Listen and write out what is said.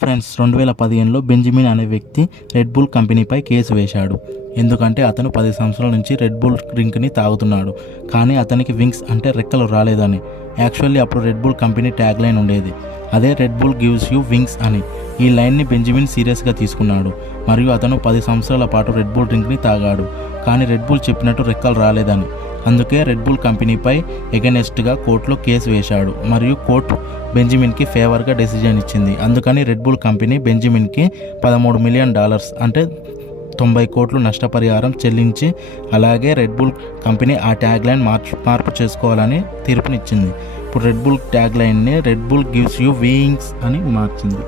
Friends 2015లో Benjamin అనే వ్యక్తి red bull కంపెనీపై case వేశాడు. ఎందుకంటే అతను 10 సంవత్సరాల నుంచి రెడ్ బుల్ డ్రింక్ని తాగుతున్నాడు. కానీ అతనికి వింగ్స్ అంటే రెక్కలు రాలేదని. యాక్చువల్లీ అప్పుడు red Bull company tag line ఉండేది, అదే red Bull gives you wings అని. ఈ లైన్ని బెంజమిన్ సీరియస్గా తీసుకున్నాడు మరియు అతను 10 సంవత్సరాల పాటు రెడ్ బుల్ డ్రింక్ని తాగాడు. కానీ రెడ్ బుల్ చెప్పినట్టు రెక్కలు రాలేదని. అందుకే రెడ్ బుల్ కంపెనీపై ఎగనెస్ట్గా కోర్టులో కేసు వేశాడు మరియు కోర్టు బెంజమిన్కి ఫేవర్గా డెసిజన్ ఇచ్చింది. అందుకని రెడ్ బుల్ కంపెనీ బెంజమిన్కి $13 మిలియన్ అంటే 90 కోట్లు నష్టపరిహారం చెల్లించి, అలాగే రెడ్ బుల్ కంపెనీ ఆ ట్యాగ్ లైన్ మార్పు చేసుకోవాలని తీర్పునిచ్చింది. ఇప్పుడు రెడ్ బుల్ ట్యాగ్ లైన్ని Red Bull gives you wings అని మార్చింది.